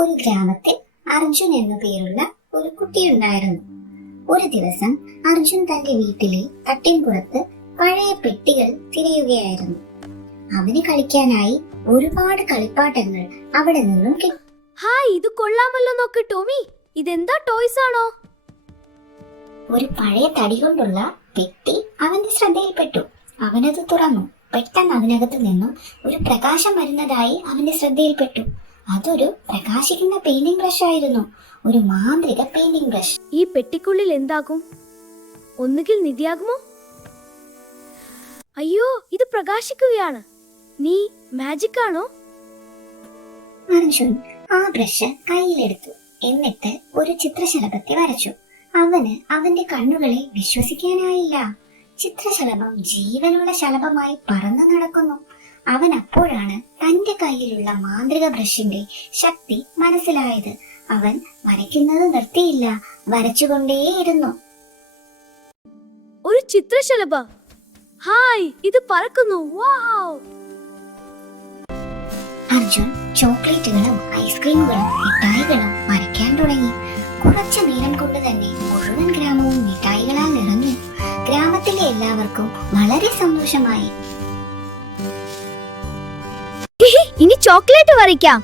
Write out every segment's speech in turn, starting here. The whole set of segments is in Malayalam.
ഒരു ഗ്രാമത്തിൽ അർജുൻ എന്നു പേരുള്ള ഒരു കുട്ടിയുണ്ടായിരുന്നു. ഒരു ദിവസം അർജുൻ തന്റെ വീട്ടിലെ തട്ടിൻപുറത്ത് പഴയ പെട്ടികൾ തിരയുകയായിരുന്നു. അവന് കളിക്കാനായി ഒരുപാട് കളിപ്പാട്ടങ്ങൾ അവിടെ നിന്നും കിട്ടി. ഹായ്, ഇത് കൊള്ളാമല്ലോ. നോക്ക് ടോമി, ഇതെന്താ ടോയ്സ് ആണോ? ഒരു പഴയ തടി കൊണ്ടുള്ള പെട്ടി അവന്റെ ശ്രദ്ധയിൽപ്പെട്ടു. അവനത് തുറന്നു. പെട്ടെന്ന് അതിനകത്ത് നിന്നും ഒരു പ്രകാശം വരുന്നതായി അവന്റെ ശ്രദ്ധയിൽപ്പെട്ടു. അതൊരു പ്രകാശിക്കുന്ന പെയിന്റിംഗ് ബ്രഷ് ആയിരുന്നു. ഒരു മാന്ത്രിക പെയിന്റിംഗ് ബ്രഷ്. ഈ പെട്ടിക്കുള്ളിൽ എന്താകും? ഒന്നുകിൽ നിധിയാകുമോ? അയ്യോ, ഇത് പ്രകാശിക്കുകയാണ്. നീ മാജിക് ആണോ? അർജുൻ ആ ബ്രഷ് കയ്യിലെടുത്തു. എന്നിട്ട് ഒരു ചിത്രശലഭത്തെ വരച്ചു. അവന് അവന്റെ കണ്ണുകളെ വിശ്വസിക്കാനായില്ല. ചിത്രശലഭം ജീവനുള്ള ശലഭമായി പറന്നു നടക്കുന്നു. അവൻ അപ്പോഴാണ് തന്റെ കയ്യിലുള്ള മാന്ത്രിക ബ്രഷിന്റെ ശക്തി മനസ്സിലായത്. അവൻ വരയ്ക്കുന്നത് നിർത്തിയില്ല, വരച്ചുകൊണ്ടേയിരുന്നു. ഒരു ചിത്രശലഭ. ഹായ്, ഇത് പറക്കുന്നു. വാവ്! അർജുൻ ചോക്ലേറ്റുകളും ഐസ്ക്രീമുകളും മിഠായികളും വരയ്ക്കാൻ തുടങ്ങി. കുറച്ചു നേരം കൊണ്ട് തന്നെ മുഴുവൻ ഗ്രാമവും മിഠായികളാൽ നിറഞ്ഞു. ഗ്രാമത്തിലെ എല്ലാവർക്കും വളരെ സന്തോഷമായി. ഇനി ചോക്ലേറ്റ് വരയ്ക്കാം,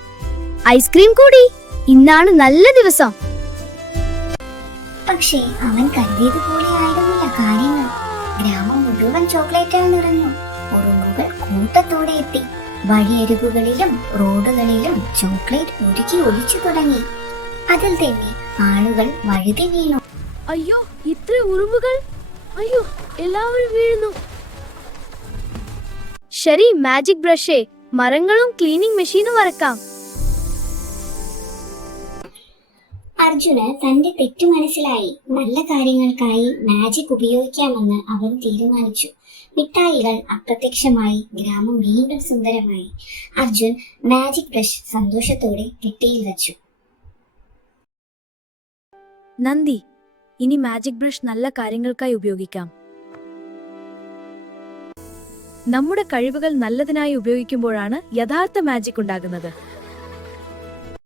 ഐസ്ക്രീം കൂടി. ഇന്നാണ് നല്ല ദിവസം. പക്ഷേ അവൻ കരുതിയതുപോലെ ആയിരുന്നില്ല കാര്യങ്ങൾ. ഗ്രാമം മുഴുവൻ ചോക്ലേറ്റാൽ നിറഞ്ഞു. ഉറുമ്പുകൾ കൂട്ടത്തോടെ എത്തി. വഴിയരികുകളിലും റോഡുകളിലും ചോക്ലേറ്റ് ഉരുക്കി ഒലിച്ചു തുടങ്ങി. അതിൽ തന്നെ ആളുകൾ വഴുതി വീണു. അയ്യോ, ഇത്ര ഉറുമ്പുകൾ! അയ്യോ, എല്ലാവരും വീഴുന്നു. ശരി, മാജിക് ബ്രഷേ, മരങ്ങളും ക്ലീനിംഗ് മെഷീനും വരക്കാം. അർജുന് തന്റെ തെറ്റു മനസ്സിലായി. നല്ല കാര്യങ്ങൾക്കായി മാജിക് ഉപയോഗിക്കാമെന്ന് അവൻ തീരുമാനിച്ചു. മിഠായികൾ അപ്രത്യക്ഷമായി. ഗ്രാമം വീണ്ടും സുന്ദരമായി. അർജുൻ മാജിക് ബ്രഷ് സന്തോഷത്തോടെ പെട്ടിയിൽ വെച്ചു. നന്ദി, ഇനി മാജിക് ബ്രഷ് നല്ല കാര്യങ്ങൾക്കായി ഉപയോഗിക്കാം. നമ്മുടെ കഴിവുകൾ നല്ലതിനായി ഉപയോഗിക്കുമ്പോഴാണ് യഥാർത്ഥ മാജിക് ഉണ്ടാകുന്നത്.